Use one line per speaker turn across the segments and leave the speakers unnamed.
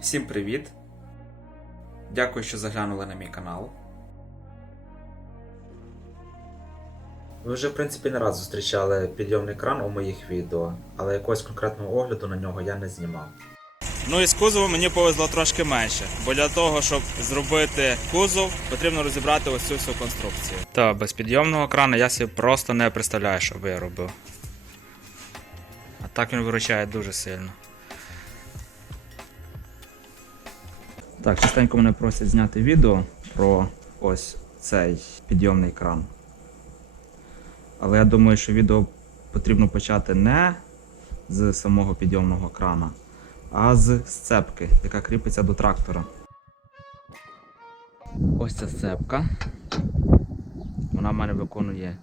Всім привіт! Дякую, що заглянули на мій канал. Ви вже, в принципі, не раз зустрічали підйомний кран у моїх відео, але якогось конкретного огляду на нього я не знімав.
Ну і з кузовом мені повезло трошки менше, бо для того, щоб зробити кузов, потрібно розібрати ось цю всю конструкцію. Та без підйомного крана я собі просто не представляю, що би я робив. А так він виручає дуже сильно. Так, частенько мене просять зняти відео про ось цей підйомний кран. Але я думаю, що відео потрібно почати не з самого підйомного крана, а з сцепки, яка кріпиться до трактора. Ось ця сцепка. Вона в мене виконує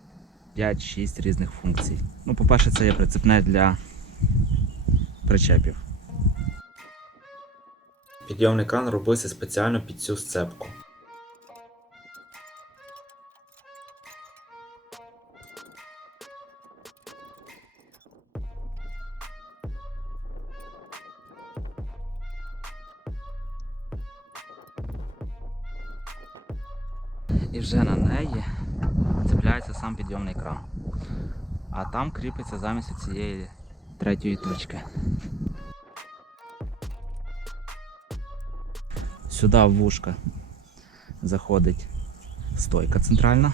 5-6 різних функцій. Ну, по-перше, це є прицепне для причепів.
Підйомний кран робився спеціально під цю сцепку.
І вже на неї цепляється сам підйомний кран. А там кріпиться замість цієї третьої точки. Сюди в вушка заходить стойка центральна.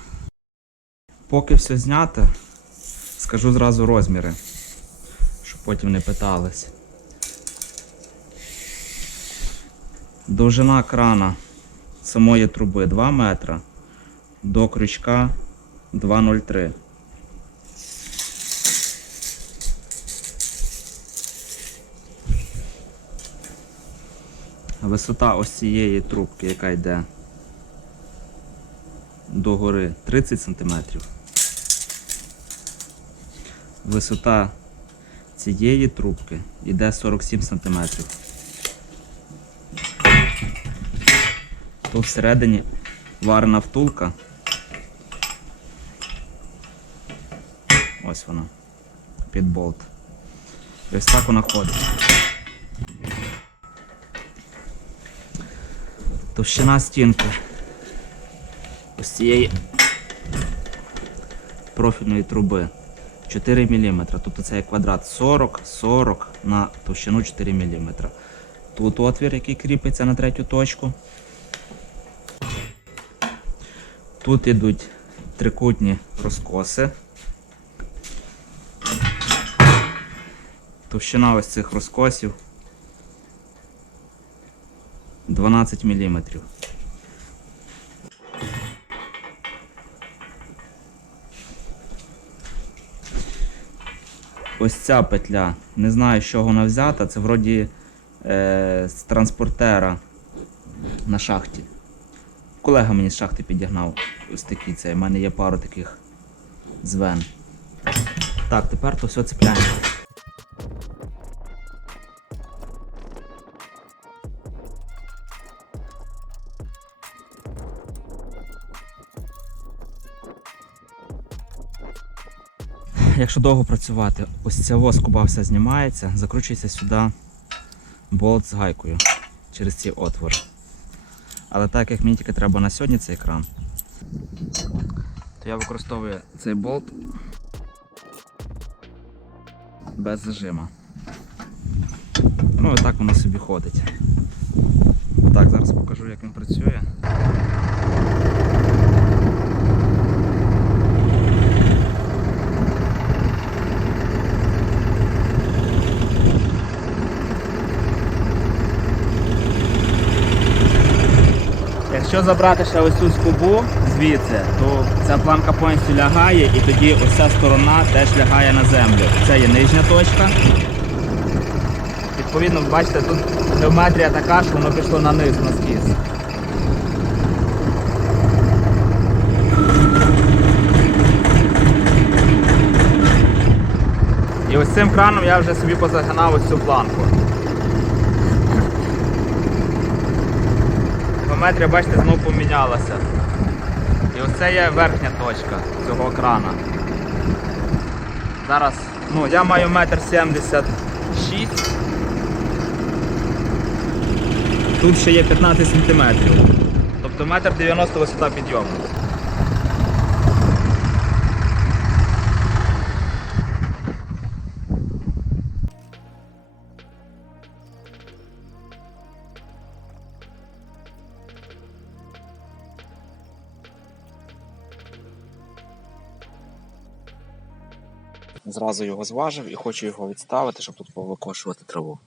Поки все знято, скажу зразу розміри, щоб потім не питались. Довжина крана самої труби 2 метра, до крючка 2,03. Висота ось цієї трубки, яка йде до гори 30 см. Висота цієї трубки йде 47 см. Тут всередині варена втулка. Ось вона. Під болт. І ось так вона ходить. Товщина стінки ось цієї профільної труби 4 мм. Тобто це квадрат 40, 40 на товщину 4 мм. Тут отвір, який кріпиться на третю точку. Тут йдуть трикутні розкоси. Товщина ось цих розкосів 12 мм. Ось ця петля, не знаю, з чого вона взята, це вроді е, з транспортера на шахті. Колега мені з шахти підігнав ось такий цей. У мене є пару таких звен. Так, тепер то все цепляємо. Якщо довго працювати, ось ця воскуба вся знімається, закручується сюди болт з гайкою через ці отвори. Але так як мені тільки треба на сьогодні цей екран, то я використовую цей болт без зажима. Ну і так воно собі ходить. Так, зараз покажу як він працює. Якщо забрати ще ось цю скобу звідси, то ця планка повністю лягає і тоді ось ця сторона теж лягає на землю. Це є нижня точка. Відповідно, бачите, тут геометрія така, що воно пішло на низ, на скіз. І ось цим краном я вже собі позагинав ось цю планку. Геометрія, бачите, знову помінялася. І оце є верхня точка цього крана. Зараз, ну, я маю метр сімдесят шість. тут ще є 15 сантиметрів. Тобто метр 90 висота підйому. Зразу його зважив і хочу його відставити, щоб тут повикошувати траву.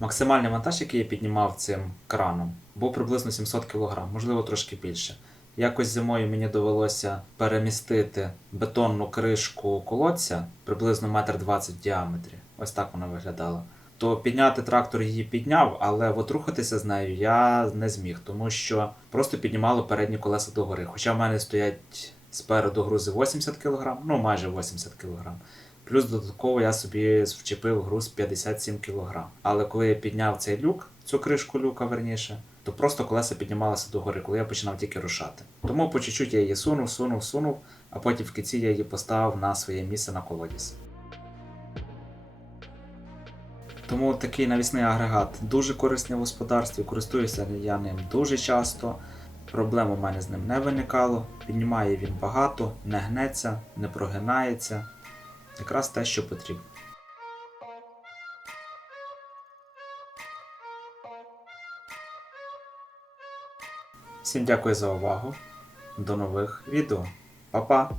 Максимальний вантаж, який я піднімав цим краном, був приблизно 700 кг, можливо трошки більше. Якось зимою мені довелося перемістити бетонну кришку колодця приблизно 1,20 м в діаметрі. Ось так вона виглядала. То підняти трактор її підняв, але от рухатися з нею я не зміг, тому що просто піднімало передні колеса догори. Хоча в мене стоять спереду грузи 80 кг, ну майже 80 кг. Плюс додатково я собі вчепив груз 57 кг. Але коли я підняв цей люк, цю кришку люка верніше, то просто колеса піднімалися догори, коли я починав тільки рушати. Тому по чуть-чуть я її сунув, сунув, сунув, а потім в кінці я її поставив на своє місце на колодязь. Тому такий навісний агрегат дуже корисний в господарстві, користуюся я ним дуже часто. Проблем у мене з ним не виникало. Піднімає він багато, не гнеться, не прогинається. Якраз те, що потрібно. Всім дякую за увагу. До нових відео. Па-па!